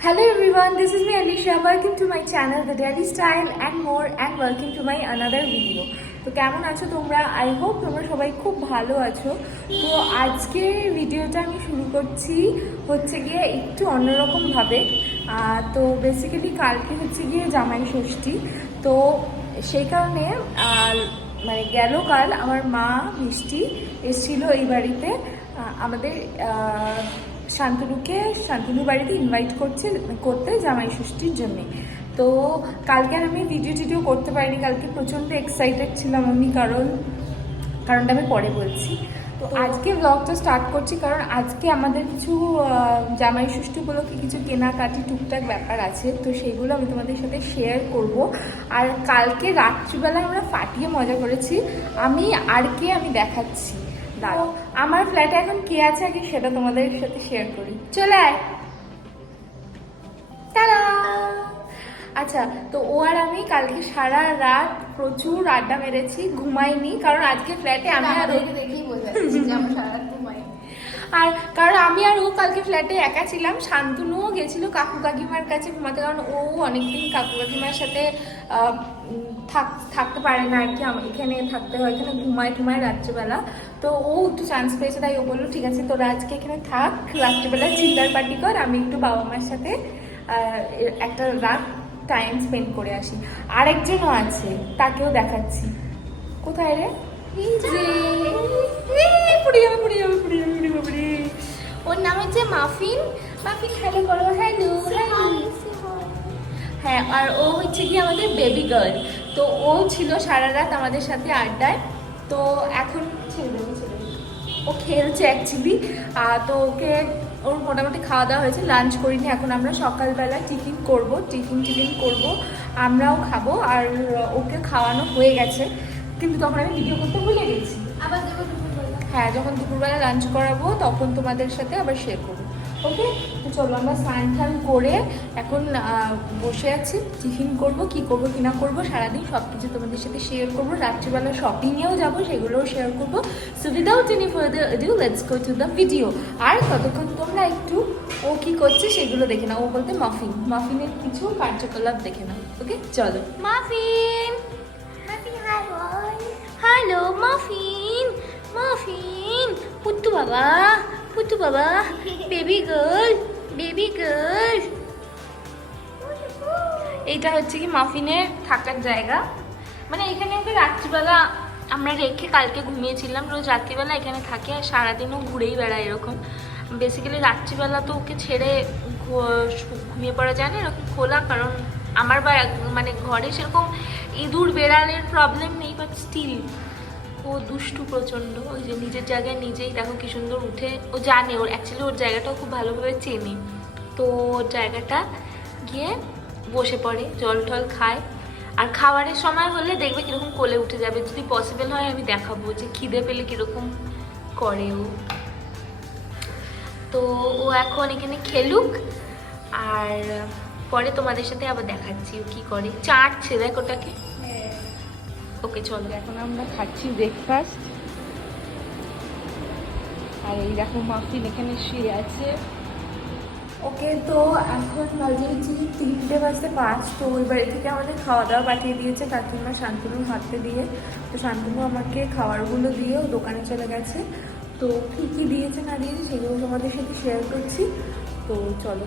Hello everyone, this is me Alisha. Welcome to my channel The Daily Style and more and welcome to my another video. তো কেমন আছো তোমরা? I hope তোমরা সবাই খুব ভালো আছো। তো আজকে ভিডিওটা আমি শুরু করছি হচ্ছে গিয়ে একটু অন্যরকম ভাবে। তো বেসিক্যালি কালকে হচ্ছে গিয়ে জামাই ষষ্ঠী। তো সেই কারণে মানে গেল কাল আমার মা মিষ্টি এসেছিল এই বাড়িতে আমাদের শান্তনুর বাড়িতে ইনভাইট করতে জামাই ষষ্ঠীর জন্যে। তো কালকে আর আমি ভিডিও করতে পারিনি, কালকে প্রচণ্ড এক্সাইটেড ছিলাম আমি, কারণটা আমি পরে বলছি। তো আজকে ব্লগটা স্টার্ট করছি কারণ আজকে আমাদের কিছু জামাই ষষ্ঠী উপলক্ষে কিছু কেনাকাটি টুকটাক ব্যাপার আছে, তো সেইগুলো আমি তোমাদের সাথে শেয়ার করব। আর কালকে রাত্রিবেলা আমরা ফাটিয়ে মজা করেছি, আমি দেখাচ্ছি। দাঁড়াও, আমার ফ্ল্যাটে এখন কে আছে আগে সেটা তোমাদের সাথে শেয়ার করি। চলে আয়। টাটা। আচ্ছা, তো ও আর আমি কালকে সারা রাত প্রচুর আড্ডা মেরেছি, ঘুমাইনি কারণ আজকে ফ্ল্যাটে আমি আর দেখেই বোঝা যাচ্ছে যে আমরা সারা রাত ঘুমাই। আর কারণ আমি আর ও কালকে ফ্ল্যাটে একা ছিলাম। শান্তনুও গেছিল কাকু কাকিমার কাছে ঘুমাতে, কারণ ও অনেকদিন কাকু কাকিমার সাথে থাকতে পারে না আর কি, এখানে থাকতে হয়, এখানে ঘুমায় রাত্রিবেলা। তো ও একটু চান্স পেয়েছে, তাই ও বললো ঠিক আছে তোরা আজকে এখানে থাক, রাত্রিবেলা চিল্লার পার্টি কর, আমি একটু বাবা মার সাথে একটা রাত টাইম স্পেন্ড করে আসি। আরেকজনও আছে, তাকেও দেখাচ্ছি। কোথায় রে? এই যে পুড়ে যাবে। ওর নাম হচ্ছে মাফিন। হ্যালো করো। হ্যালো। হ্যাঁ, আর ও হচ্ছে কি আমাদের বেবি গার্ল। তো ও ছিল সারা রাত আমাদের সাথে আড্ডায়। তো এখন ও খেলছে অ্যাকচুয়ালি। তো ওর মোটামুটি খাওয়া দাওয়া হয়েছে, লাঞ্চ করিনি। এখন আমরা সকালবেলা টিফিন করব, আমরাও খাবো। আর ওকে খাওয়ানো হয়ে গেছে, কিন্তু তখন আমি ভিডিও করতে ভুলে গেছি। আবার দেবো দুপুরবেলা। হ্যাঁ, যখন দুপুরবেলা লাঞ্চ করাবো তখন তোমাদের সাথে আবার শেয়ার করবো। ওকে, তো চলো আমরা স্নান করে এখন বসে আছি, টিফিন করবো, কি করবো কি না করবো সারাদিন সব কিছু তোমাদের সাথে শেয়ার করবো। রাত্রিবেলা শপিংয়েও যাবো, সেগুলোও শেয়ার করবো। So without any further adieu let's go to the video. আর ততক্ষণ তোমরা একটু ও কি করছে সেগুলো দেখে নাও। ও বলতে মাফিনের কিছু কার্যকলাপ দেখে নাও। ওকে চলো। মাফিন, হ্যালো মাফিন, পুত্তু বাবা, বেবি গার্ল। এইটা হচ্ছে কি মাফিনের থাকার জায়গা। মানে এখানে ওকে রাত্রিবেলা আমরা রেখে কালকে ঘুমিয়েছিলাম। রোজ রাত্রিবেলা এখানে থাকে আর সারাদিনও ঘুরেই বেড়ায় এরকম। বেসিক্যালি রাত্রিবেলা তো ওকে ছেড়ে ঘুমিয়ে পড়া যায় না এরকম খোলা, কারণ আমার মানে ঘরে সেরকম ইঁদুর বেড়ালের প্রবলেম নেই, বাট স্টিল ও দুষ্টু প্রচণ্ড। ওই যে নিজের জায়গায় নিজেই দেখো কি সুন্দর উঠে, ও জানে ওর অ্যাকচুয়ালি ওর জায়গাটাও খুব ভালোভাবে চেনে। তো ওর জায়গাটা গিয়ে বসে পড়ে, জল টল খায়। আর খাবারের সময় হলে দেখবে কীরকম কোলে উঠে যাবে। যদি পসিবল হয় আমি দেখাবো যে খিদে পেলে কীরকম করে ও। তো ও এখন এখানে খেলুক, আর পরে তোমাদের সাথে আবার দেখাচ্ছি ও কী করে। চাটছে দেখ ওটাকে। ওকে চলো, এখন আমরা খাচ্ছি ব্রেকফাস্ট। আর এই দেখো মাফিন এখানে শুয়ে আছে। ওকে, তো এখন বাজে হচ্ছে 3:05। তো ওই বাড়ি থেকে আমাদের খাওয়া দাওয়া পাঠিয়ে দিয়েছে কাকিমা শান্তনুর হাতে দিয়ে। তো শান্তনু আমাকে খাবারগুলো দিয়ে ও দোকানে চলে গেছে। তো কী কী দিয়েছে না দিয়েছে সেগুলো তোমাদের সাথে শেয়ার করছি। তো চলো।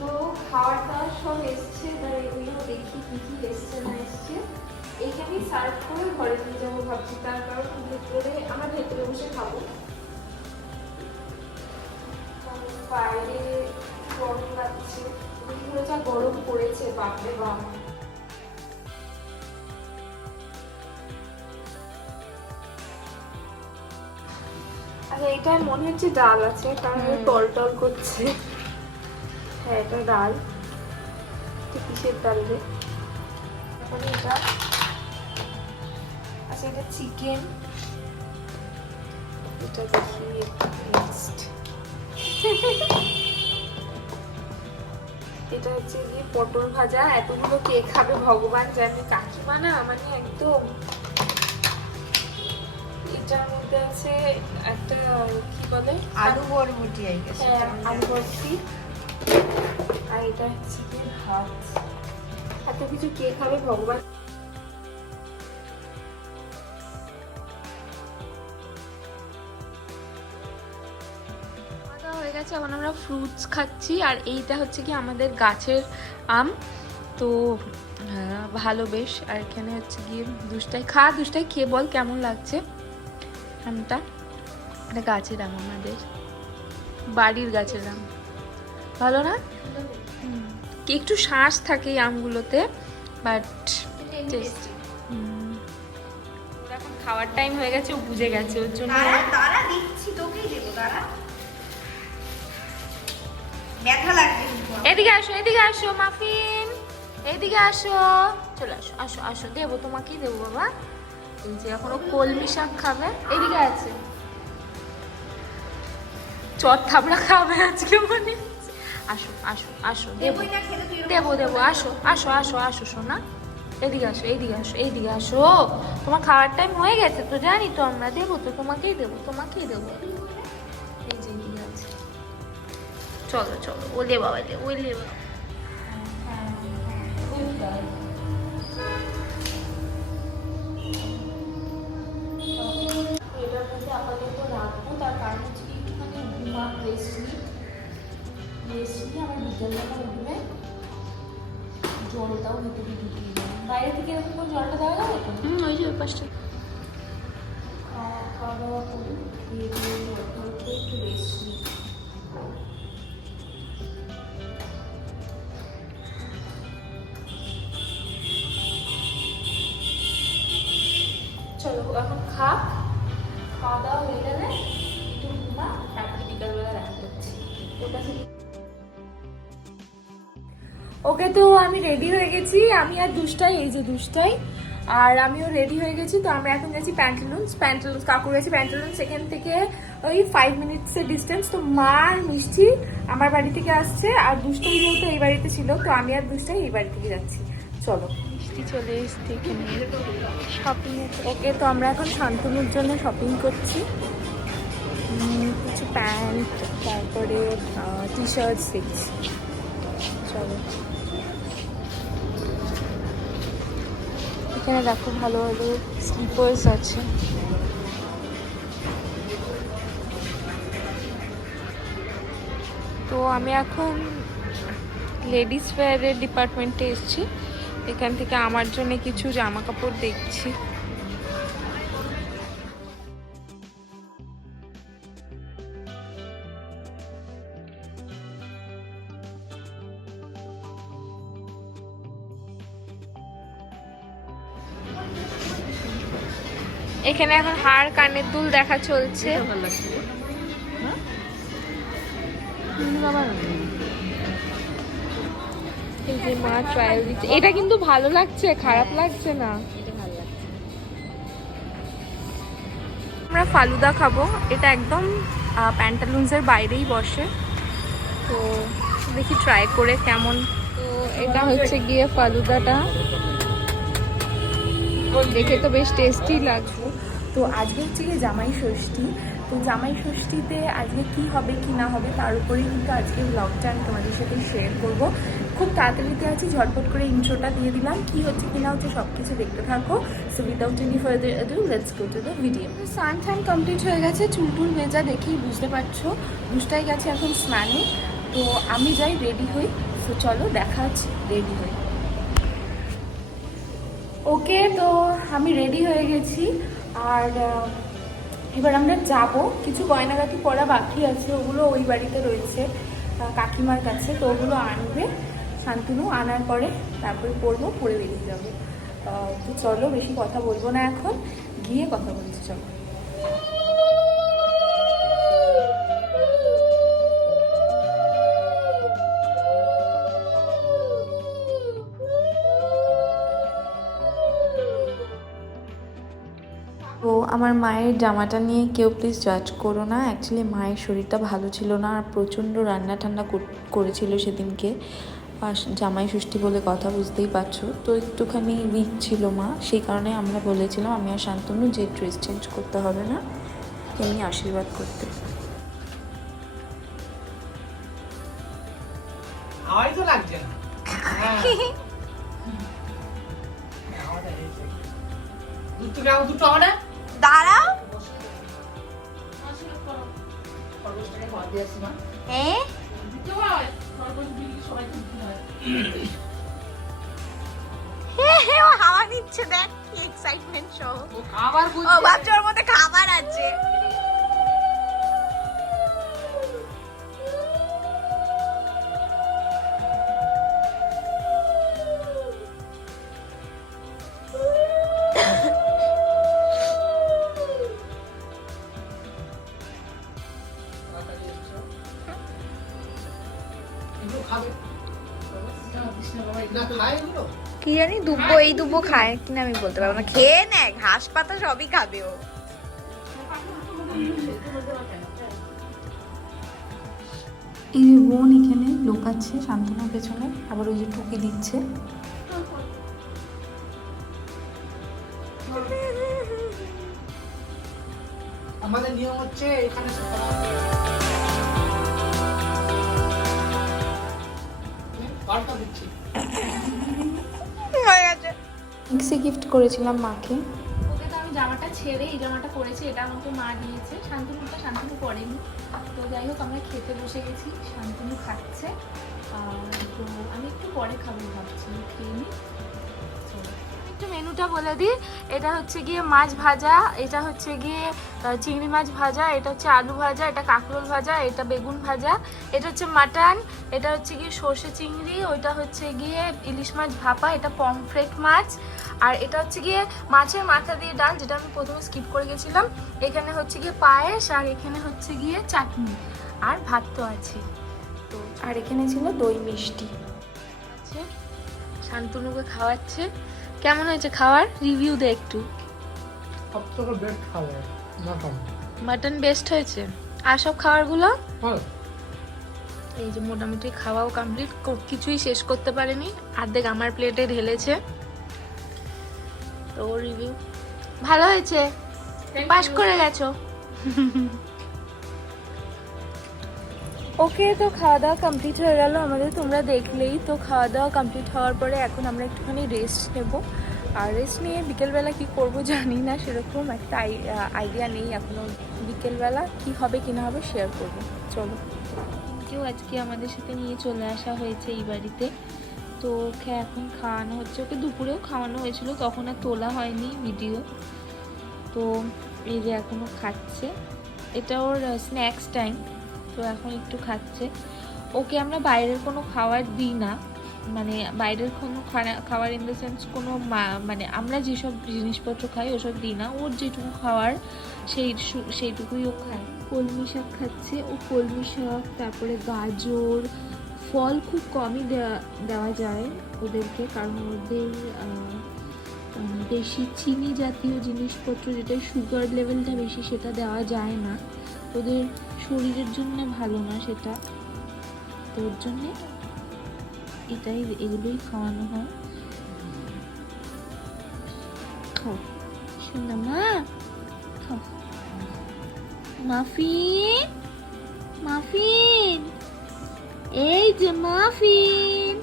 তো খাওয়ার দাওয়ার সব এসছে, তার এগুলো দেখি কী কী এসছে না এসছে। এইখানেই সার্ভ করে ঘরে নিয়ে যাবো ভাবছি, তার কারণ আমরা ভেতরে বসে খাবো। বাইরে গরম লাগছে, যা গরম পড়েছে বাপরে বাপ। আচ্ছা, এটা মনে হচ্ছে ডাল আছে, কারণ টল করছে। হ্যাঁ, এটা ডাল। কিসের ডাল রে? তারপরে এটা আচ্ছা, এটা চিকেন। এটা দেখি নেক্সট। এটা হচ্ছে গিয়ে পটল ভাজা। এতগুলো কে খাবে ভগবান জানে। কাকিমা না মানে একদম। এটার মধ্যে আছে একটা কি বলে আলু বরবটি। আলু বরবটি। এটা হচ্ছে কি ভাত। এত কিছু কে খাবে ভগবান। খাওয়া হয়ে গেছে, এখন আমরা ফ্রুটস খাচ্ছি। আর এইটা হচ্ছে কি আমাদের গাছের আম, তো ভালো বেশ। আর এখানে হচ্ছে গিয়ে দুষ্টাই দুষ্টাই খেয়ে বল কেমন লাগছে আমটা। এটা গাছের আম, আমাদের বাড়ির গাছের আম, ভালো না? একটু শ্বাস থাকে এই আমগুলোতে, বাট টেস্ট। এখন খাওয়ার টাইম হয়ে গেছে, ও বুঝে গেছে, ওর জন্য তারা দিচ্ছি, তোকেই দেবো। তারা ব্যথা লাগবে। এদিকে আসো, এদিকে আসো মাফিন, এদিকে আসো, চলে আসো, আসো আসো, দেবো তোমাকেই দেবো বাবা। এই যে এখনো কলমি শাক খাবে, এদিকে আছে চট থাবড়া খাবে আজকে মনে হচ্ছে। আসো আসো আসো, দেবো দেবো দেবো, আসো আসো আসো আসো সোনা, এদিকে আসো, এইদিকে আসো, এইদিকে আসো। তোমার খাওয়ার টাইম হয়ে গেছে তো, জানি তো আমরা, দেবো তো তোমাকেই দেবো, তোমাকেই দেবো। এই যে এদিকে আছে, চলো চলো, ওলে বাবা লে, ওলে বাবা। এটার মধ্যে আপাতত রাখবো, তার কারণ হচ্ছে কি একটুখানি ঘুমাক রেস্ট নিয়ে আমার বিকেলবেলা উঠবে, জলটাও ভিতরে ঢুকিয়ে দেবো। বাইরে থেকে এরকম করে জলটা দেওয়া যাবে তো? ওই যে ওই পাশটা খাওয়া দাওয়া করি, খেয়ে দিয়ে জলটা উঠে একটু রেস্ট নিই। চলো এখন খাওয়া দাওয়া হয়ে গেলে একটু ঘুমা, তারপরে বিকালবেলা দেখা করছি ওর কাছে। ওকে, তো আমি রেডি হয়ে গেছি, আমি আর দুষ্টাই, এই যে দুষ্টাই আর আমিও রেডি হয়ে গেছি। তো আমরা এখন গেছি প্যান্টালুন্স, কাকু গেছি প্যান্টালুন্স, সেখান থেকে ওই 5 মিনিটসের ডিস্টেন্স। তো মা আর মিষ্টি আমার বাড়ি থেকে আসছে, আর দুষ্টাই যেহেতু এই বাড়িতে ছিল, তো আমি আর দুষ্টাই এই বাড়ি থেকে যাচ্ছি। চলো, মিষ্টি চলে এসছে এখানে শপিং। ওকে, তো আমরা এখন শান্তনুর জন্য শপিং করছি, কিছু প্যান্ট, তারপরে টি শার্ট দেখছি। চলো, এখানে দেখো ভালো ভালো স্লিপার্স আছে। তো আমি এখন লেডিস ওয়্যারের ডিপার্টমেন্টে এসেছি, এখান থেকে আমার জন্য কিছু জামা কাপড় দেখছি। এখানে এখন হার কানের দুল দেখা চলছে। এই যে মা ট্রায়াল দিচ্ছে, এটা কিন্তু ভালো লাগছে, খারাপ লাগছে না। আমরা ফালুদা খাবো, এটা একদম প্যান্টালুন্সের বাইরেই বসে, তো দেখি ট্রাই করে কেমন। তো এটা হচ্ছে গিয়ে ফালুদাটা, দেখে তো বেশ টেস্টি লাগছে। তো আজকে হচ্ছে গিয়ে জামাই ষষ্ঠী, তো জামাই ষষ্ঠীতে আজকে কি হবে কি না হবে তার উপরেই কিন্তু আজকে ব্লগটা আমি তোমাদের সাথে শেয়ার করব। খুব তাড়াতাড়িতে আছি, ঝটপট করে ইন্ট্রোটা দিয়ে দিলাম, কি হচ্ছে কি না হচ্ছে সব কিছু দেখতে থাকো। So without any further ado let's go to the video. স্নান টান কমপ্লিট হয়ে গেছে, চুলটুল ভেজা দেখেই বুঝতে পারছো, বুঝতেই গেছে এখন স্নানে। তো আমি যাই রেডি হই, তো চলো দেখা হচ্ছে রেডি হই। ওকে, তো আমি রেডি হয়ে গেছি, আর এবার আমরা যাব। কিছু গয়নাগাটি পরা বাকি আছে, ওগুলো ওই বাড়িতে রয়েছে কাকিমার কাছে, তো ওগুলো আনবে শান্তনু, আনার পরে তারপরে পরবো, পরে বেরিয়ে যাবো। তো চলো, বেশি কথা বলবো না, এখন গিয়ে কথা বলছি, চলো। তো আমার মায়ের জামাটা নিয়ে কেউ প্লিজ জাজ করো না, অ্যাকচুয়ালি মায়ের শরীরটা ভালো ছিল না, আর প্রচণ্ড রান্না ঠান্ডা করেছিল সেদিনকে, আর জামাই ষষ্ঠী বলে কথা, বুঝতেই পারছো। তো একটুখানি উইক ছিল মা, সেই কারণে আমরা বলেছিলাম আমি আর শান্তনু যে ড্রেস চেঞ্জ করতে হবে না, এমনি আশীর্বাদ করতে। খাওয়াই তো লাগছে না হ্যাঁ। দুটো খাও দুটো হবে না দাঁড়াও খরগোশটাকে ঘর দিয়ে আসি মা হ্যাঁ দিতে হয় খরগোশ বিলি সবাই দিতে হয় ও হাওয়া নিচ্ছে দেখ কি এক্সাইটমেন্ট সহ ও খাবার ও বুঝছে ভাবছে ওর মধ্যে খাবার আছে এগুলো খাবে না খায় এগুলো কি জানি দুব্বো এই দুব্বো খায় কিনা আমি বলতে পারবো না খেয়ে নে ঘাস পাতা সবই খাবে ও এই যে বোন এখানে লোকাচ্ছে শান্তনুর পেছনে, আবার ওই যে টুকি দিচ্ছে। আমাদের নিয়ম হচ্ছে এখানে পাল্টা দিচ্ছি হয়ে গেছে মিক্সি গিফট করেছিলাম মাকে। ওকে তো আমি জামাটা ছেড়ে এই জামাটা পরেছি, এটা আমাকে মা দিয়েছে। শান্তনুটা শান্তনু পরেনি। তো যাই হোক আমরা খেতে বসে গেছি, শান্তনু খাচ্ছে। তো আমি একটু পরে খাবো ভাবছি, খেয়ে নিই। একটু মেনুটা বলে দিই। এটা হচ্ছে গিয়ে মাছ ভাজা, এটা হচ্ছে গিয়ে চিংড়ি মাছ ভাজা, এটা হচ্ছে আলু ভাজা, এটা কাঁকরোল ভাজা, এটা বেগুন ভাজা, এটা হচ্ছে মাটন, এটা হচ্ছে গিয়ে সর্ষে চিংড়ি, ওইটা হচ্ছে গিয়ে ইলিশ মাছ ভাপা, এটা পমফ্রেট মাছ, আর এটা হচ্ছে গিয়ে মাছের মাথা দিয়ে ডাল, যেটা আমি প্রথমে স্কিপ করে গেছিলাম। এখানে হচ্ছে গিয়ে পায়েস, আর এখানে হচ্ছে গিয়ে চাটনি, আর ভাত তো আছে। তো আর এখানে ছিল দই মিষ্টি। আছে, শান্তনুকে খাওয়াচ্ছে। কেমন হয়েছে খাওয়ার? রিভিউ দে একটু। সব থেকে বেস্ট খাবার মাটন মাটন বেস্ট হয়েছে। আর সব খাবারগুলো ভালো এই যে মোটামুটি খাওয়াও কমপ্লিট, কিছুই শেষ করতে পারেনি, অর্ধেক আমার প্লেটে ঢেলেছে। তো রিভিউ ভালো হয়েছে, পাস করে গেছো। ওকে, তো খাওয়া দাওয়া কমপ্লিট হয়ে গেল আমাদের, তোমরা দেখলেই তো। খাওয়া দাওয়া কমপ্লিট হওয়ার পরে এখন আমরা একটুখানি রেস্ট নেব। আর রেস্ট নিয়ে বিকেলবেলা কি করব জানি না, সেরকম একটা আইডিয়া নেই এখনো। বিকেলবেলা কি হবে কি না হবে শেয়ার করব। চলো, কেউ আজকে আমাদের সাথে নিয়ে চলে আসা হয়েছে এই বাড়িতে। তো ওকে এখন খাওয়ানো হচ্ছে। ওকে দুপুরেও খাওয়ানো হয়েছিল, তখন আর তোলা হয়নি ভিডিও। তো এই যে এখনো খাচ্ছে, এটা ওর স্ন্যাক্স টাইম। তো এখন একটু খাচ্ছে। ওকে আমরা বাইরের কোনো খাবার দিই না, মানে বাইরের কোনো খাবার ইন দ্য সেন্স কোনো মানে আমরা যেসব জিনিসপত্র খাই ওসব দিই না। ওর যেটুকু খাওয়ার সেইটুকুই ও খায়। কলমি শাক খাচ্ছে ও, কলমি শাক, তারপরে গাজর, ফল খুব কমই দেওয়া যায় ওদেরকে, কারণ ওদের বেশি চিনি জাতীয় জিনিসপত্র, যেটা সুগার লেভেলটা বেশি, সেটা দেওয়া যায় না। ওদের শরীরের জন্য ভালো না সেটা, তো ওর জন্যে এগুলোই খাওয়ানো হয়। খাও শোনা মা, খাও। মাফিন, মাফিন, এই যে মাফিন,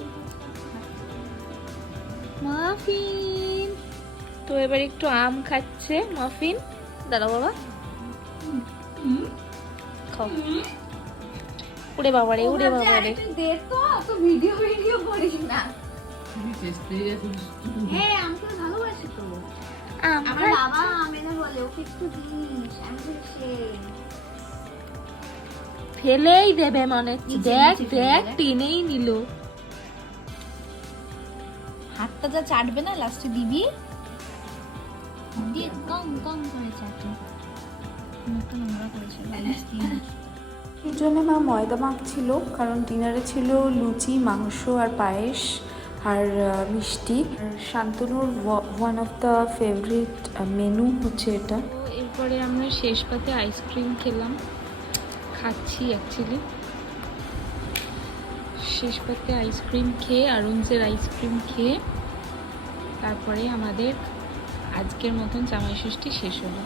মাফিন। তো এবার একটু আম খাচ্ছে মাফিন। দাঁড়াও বাবা, খাও। উড়ে বাবারে, উড়ে বাবারে। তো ভিডিও করিস না খুবই টেস্ট পেয়ে গেছে হ্যাঁ আমি তো ভালোবাসি তো আম আমার খাচ্ছে। বাবা আমেনা বলে ওকে একটু দিস আমি বলছি ফেলেই দেবে মনে হচ্ছে। নিচে দেখ নিচে দেখ, ফেলে। টেনেই নিল। হাতটা যা চাটবে না লাস্টে দিবি দিয়ে কম কম করে চাটবে মুখটা নোংরা করেছে এর জন্য মা ময়দা মাখছিল, কারণ ডিনারে ছিল লুচি, মাংস আর পায়েস আর মিষ্টি। আর শান্তনুর one of the favourite menu হচ্ছে এটা। তো এরপরে আমরা শেষ পাতে আইসক্রিম খাচ্ছি অ্যাকচুয়ালি। শেষ পাতে আইসক্রিম খেয়ে, আরুনসের আইসক্রিম খেয়ে, তারপরে আমাদের আজকের মতন জামাই ষষ্ঠী শেষ হলো।